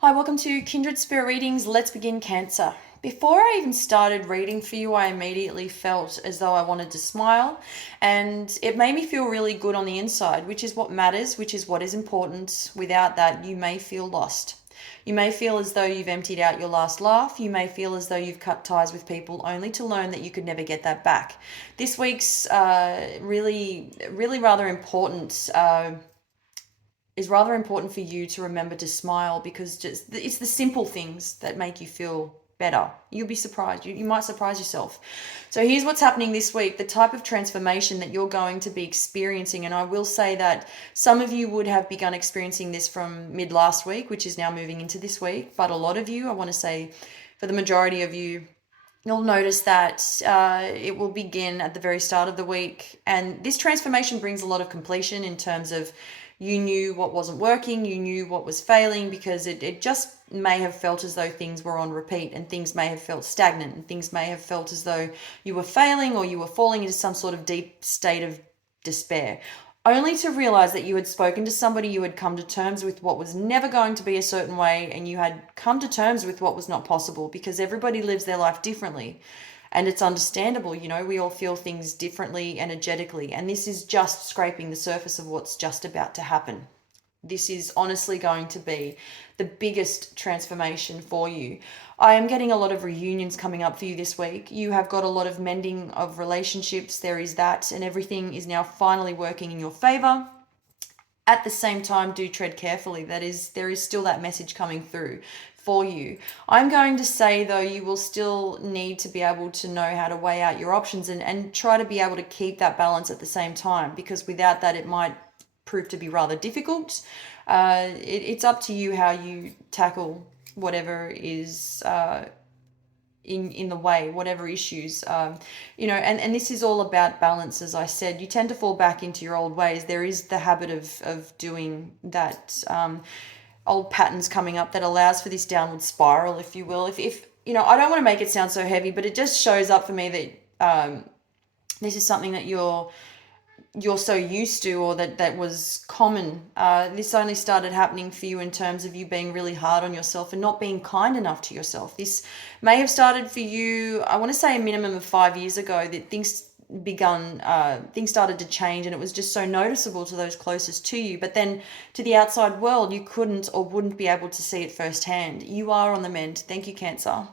Hi, welcome to Kindred Spirit Readings. Let's begin Cancer. Before I even started reading for you, I immediately felt as though I wanted to smile, and it made me feel really good on the inside, which is what matters, which is what is important. Without that, you may feel lost. You may feel as though you've emptied out your last laugh. You may feel as though you've cut ties with people only to learn that you could never get that back. This week's really rather important. Is rather important for you to remember to smile, because just it's the simple things that make you feel better. You'll be surprised. You might surprise yourself. So here's what's happening this week, the type of transformation that you're going to be experiencing. And I will say that some of you would have begun experiencing this from mid last week, which is now moving into this week. But a lot of you, I want to say for the majority of you, you'll notice that it will begin at the very start of the week. And this transformation brings a lot of completion in terms of you knew what wasn't working, you knew what was failing, because it just may have felt as though things were on repeat, and things may have felt stagnant, and things may have felt as though you were failing or you were falling into some sort of deep state of despair, only to realize that you had spoken to somebody, you had come to terms with what was never going to be a certain way, and you had come to terms with what was not possible, because everybody lives their life differently. And it's understandable, we all feel things differently energetically, and this is just scraping the surface of what's just about to happen. This is honestly going to be the biggest transformation for you. I am getting a lot of reunions coming up for you this week. You have got a lot of mending of relationships. There is that, and everything is now finally working in your favor. At the same time, do tread carefully. There is still that message coming through for you. I'm going to say, though, you will still need to be able to know how to weigh out your options and try to be able to keep that balance at the same time, because without that, it might prove to be rather difficult. It's up to you how you tackle whatever is in the way, whatever issues, and this is all about balance. As I said, you tend to fall back into your old ways. There is the habit of doing that, old patterns coming up that allows for this downward spiral, if you will. If I don't want to make it sound so heavy, but it just shows up for me that this is something that you're so used to, or that was common. This only started happening for you in terms of you being really hard on yourself and not being kind enough to yourself. This may have started for you, I want to say a minimum of 5 years ago, that things started to change, and it was just so noticeable to those closest to you. But then to the outside world, you couldn't or wouldn't be able to see it firsthand. You are on the mend. Thank you, Cancer.